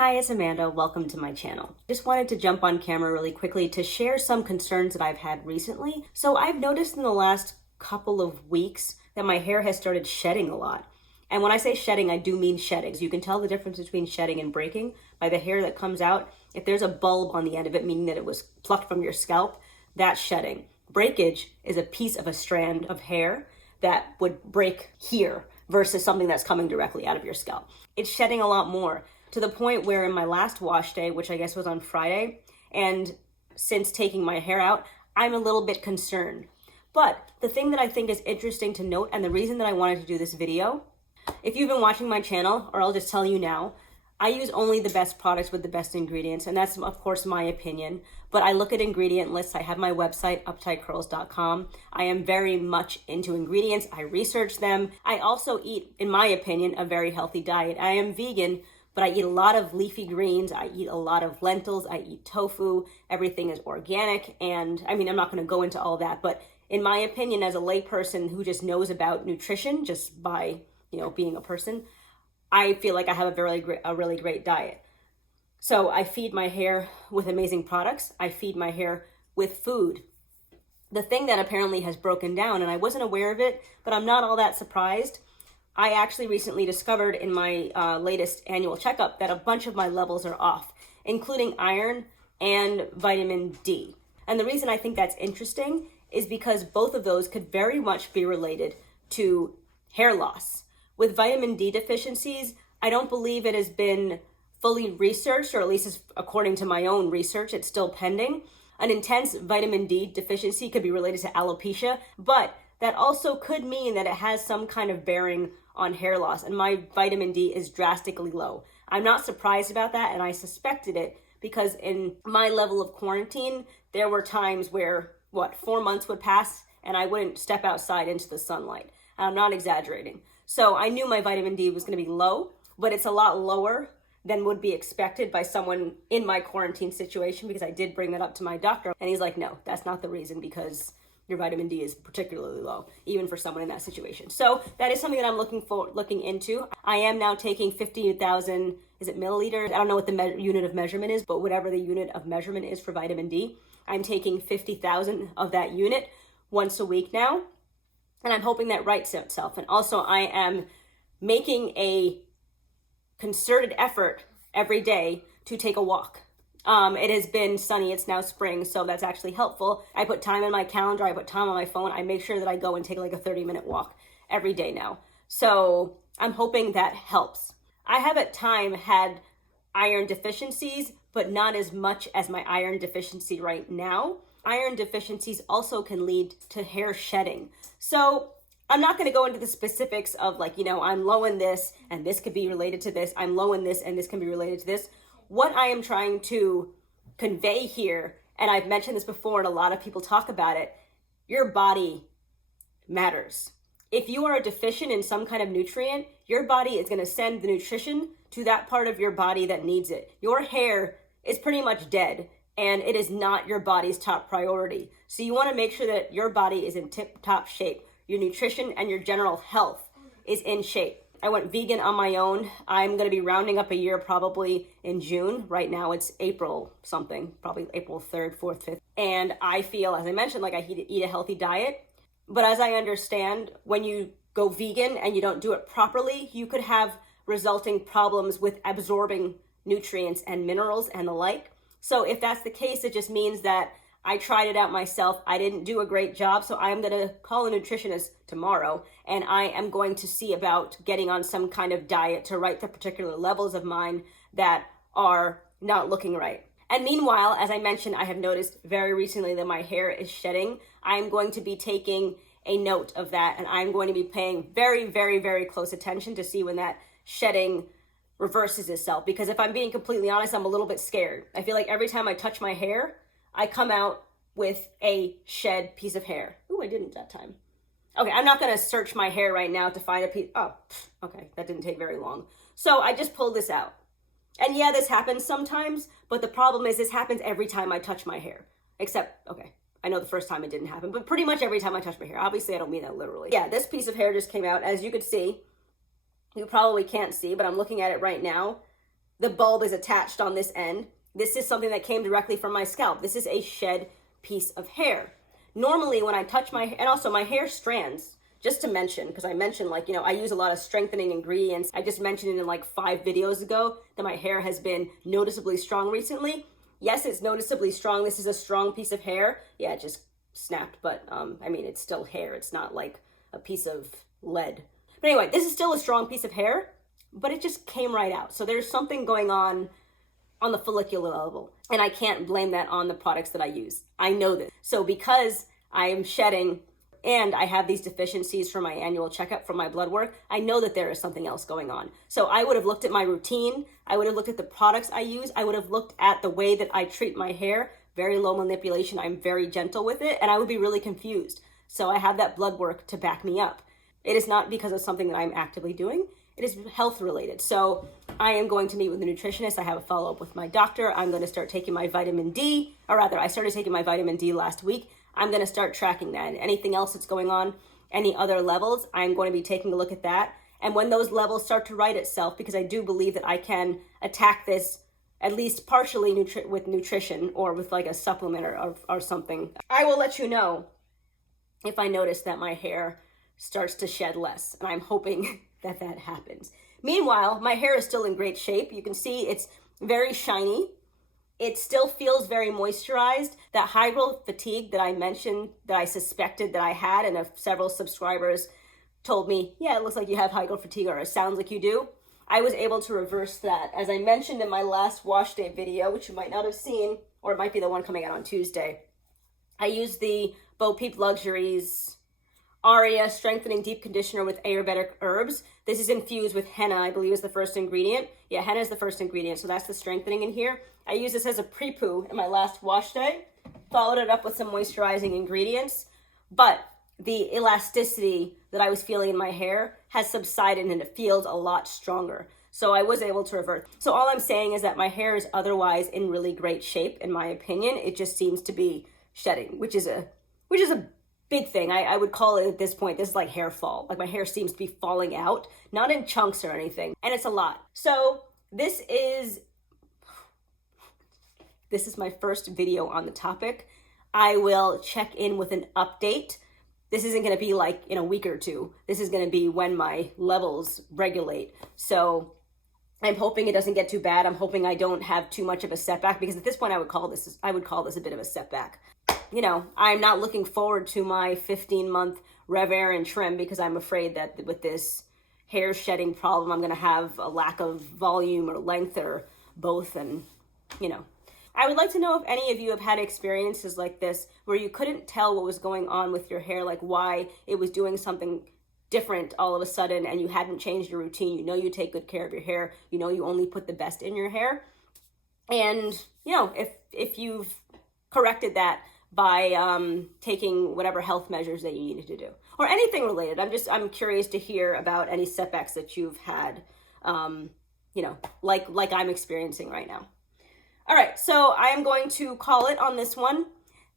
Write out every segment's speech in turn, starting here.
Hi, it's Amanda. Welcome to my channel. Just wanted to jump on camera really quickly to share some concerns that I've had recently. So I've noticed in the last couple of weeks that my hair has started shedding a lot. And when I say shedding, I do mean shedding. So you can tell the difference between shedding and breaking by the hair that comes out. If there's a bulb on the end of it, meaning that it was plucked from your scalp, that's shedding. Breakage is a piece of a strand of hair that would break here versus something that's coming directly out of your scalp. It's shedding a lot more, to the point where in my last wash day, which I guess was on Friday, and since taking my hair out, I'm a little bit concerned. But the thing that I think is interesting to note, and the reason that I wanted to do this video, if you've been watching my channel, or I'll just tell you now, I use only the best products with the best ingredients, and that's of course my opinion, but I look at ingredient lists. I have my website, uptightcurls.com. I am very much into ingredients. I research them. I also eat, in my opinion, a very healthy diet. I am vegan, but I eat a lot of leafy greens. I eat a lot of lentils. I eat tofu. Everything is organic. And I mean, I'm not going to go into all that, but in my opinion, as a layperson who just knows about nutrition just by, being a person, I feel like I have a really great diet. So I feed my hair with amazing products. I feed my hair with food. The thing that apparently has broken down, and I wasn't aware of it, but I'm not all that surprised. I actually recently discovered in my latest annual checkup that a bunch of my levels are off, including iron and vitamin D. And the reason I think that's interesting is because both of those could very much be related to hair loss. With vitamin D deficiencies, I don't believe it has been fully researched, or at least according to my own research, it's still pending. An intense vitamin D deficiency could be related to alopecia, but that also could mean that it has some kind of bearing on hair loss, and my vitamin D is drastically low. I'm not surprised about that, and I suspected it because in my level of quarantine, there were times where, 4 months would pass and I wouldn't step outside into the sunlight. And I'm not exaggerating. So I knew my vitamin D was going to be low, but it's a lot lower than would be expected by someone in my quarantine situation, because I did bring that up to my doctor, and he's like, no, that's not the reason, because your vitamin D is particularly low, even for someone in that situation. So that is something that I'm looking into. I am now taking 50,000, is it milliliters? I don't know what the unit of measurement is, but whatever the unit of measurement is for vitamin D, I'm taking 50,000 of that unit once a week now, and I'm hoping that rights itself. And also I am making a concerted effort every day to take a walk. It has been sunny, it's now spring, so that's actually helpful. I put time in my calendar, I put time on my phone, I make sure that I go and take like a 30-minute walk every day now. So I'm hoping that helps. I have at time had iron deficiencies, but not as much as my iron deficiency right now. Iron deficiencies also can lead to hair shedding. So I'm not going to go into the specifics of I'm low in this and this could be related to this. I'm low in this and this can be related to this. What I am trying to convey here, and I've mentioned this before and a lot of people talk about it, your body matters. If you are deficient in some kind of nutrient, your body is going to send the nutrition to that part of your body that needs it. Your hair is pretty much dead, and it is not your body's top priority. So you want to make sure that your body is in tip-top shape. Your nutrition and your general health is in shape. I went vegan on my own. I'm going to be rounding up a year probably in June. Right now it's April something, probably April 3rd, 4th, 5th. And I feel, as I mentioned, like I eat a healthy diet. But as I understand, when you go vegan and you don't do it properly, you could have resulting problems with absorbing nutrients and minerals and the like. So if that's the case, it just means that I tried it out myself. I didn't do a great job, so I'm going to call a nutritionist tomorrow, and I am going to see about getting on some kind of diet to right the particular levels of mine that are not looking right. And meanwhile, as I mentioned, I have noticed very recently that my hair is shedding. I'm going to be taking a note of that, and I'm going to be paying very, very, very close attention to see when that shedding reverses itself. Because if I'm being completely honest, I'm a little bit scared. I feel like every time I touch my hair, I come out with a shed piece of hair. Ooh, I didn't that time. Okay, I'm not going to search my hair right now to find a piece. Oh, okay, that didn't take very long. So I just pulled this out. And yeah, this happens sometimes, but the problem is this happens every time I touch my hair. Except, okay, I know the first time it didn't happen, but pretty much every time I touch my hair. Obviously, I don't mean that literally. Yeah, this piece of hair just came out. As you could see, you probably can't see, but I'm looking at it right now. the bulb is attached on this end. This is something that came directly from my scalp. This is a shed piece of hair. Normally when I touch my hair, and also my hair strands, just to mention, because I mentioned, like, you know, I use a lot of strengthening ingredients. I just mentioned in like 5 videos ago that my hair has been noticeably strong recently. Yes, it's noticeably strong. This is a strong piece of hair. Yeah, it just snapped, but I mean, it's still hair. It's not like a piece of lead. But anyway, this is still a strong piece of hair, but it just came right out. So there's something going on the follicular level, and I can't blame that on the products that I use. I know this. So because I am shedding and I have these deficiencies from my annual checkup from my blood work, I know that there is something else going on. So I would have looked at my routine. I would have looked at the products I use. I would have looked at the way that I treat my hair. Very low manipulation. I'm very gentle with it, and I would be really confused. So I have that blood work to back me up. It is not because of something that I'm actively doing. It is health related. So I am going to meet with a nutritionist. I have a follow-up with my doctor. I'm going to start taking my vitamin D, or rather, I started taking my vitamin D last week. I'm going to start tracking that. And anything else that's going on, any other levels, I'm going to be taking a look at that. And when those levels start to right itself, because I do believe that I can attack this at least partially with nutrition or with like a supplement or something, I will let you know if I notice that my hair starts to shed less. And I'm hoping that that happens. Meanwhile, my hair is still in great shape. You can see it's very shiny. It still feels very moisturized. That high growth fatigue that I mentioned, that I suspected that I had, and several subscribers told me, yeah, it looks like you have high growth fatigue, or it sounds like you do. I was able to reverse that. As I mentioned in my last wash day video, which you might not have seen, or it might be the one coming out on Tuesday, I used the Bo Peep Luxuries Aria Strengthening Deep Conditioner with Ayurvedic herbs. This is infused with henna, I believe is the first ingredient. Yeah, henna is the first ingredient, so that's the strengthening in here. I used this as a Prepoo in my last wash day, followed it up with some moisturizing ingredients, but the elasticity that I was feeling in my hair has subsided and it feels a lot stronger. So I was able to revert. So all I'm saying is that my hair is otherwise in really great shape, in my opinion. It just seems to be shedding, which is a big thing. I would call it at this point, this is like hair fall. Like my hair seems to be falling out, not in chunks or anything. And it's a lot. So this is my first video on the topic. I will check in with an update. This isn't going to be like in a week or two. This is going to be when my levels regulate. So I'm hoping it doesn't get too bad. I'm hoping I don't have too much of a setback, because at this point I would call this a bit of a setback. You know, I'm not looking forward to my 15-month Revair and trim, because I'm afraid that with this hair shedding problem, I'm going to have a lack of volume or length or both. And, you know, I would like to know if any of you have had experiences like this where you couldn't tell what was going on with your hair, like why it was doing something different all of a sudden, and you hadn't changed your routine. You know you take good care of your hair. You know you only put the best in your hair. And, you know, if you've corrected that by taking whatever health measures that you needed to do, or anything related. I'm curious to hear about any setbacks that you've had, you know, like I'm experiencing right now. All right, so I am going to call it on this one.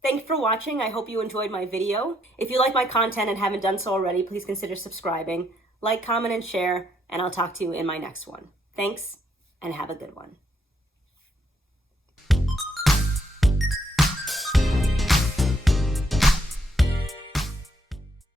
Thanks for watching. I hope you enjoyed my video. If you like my content and haven't done so already, please consider subscribing, like, comment, and share, and I'll talk to you in my next one. Thanks, and have a good one.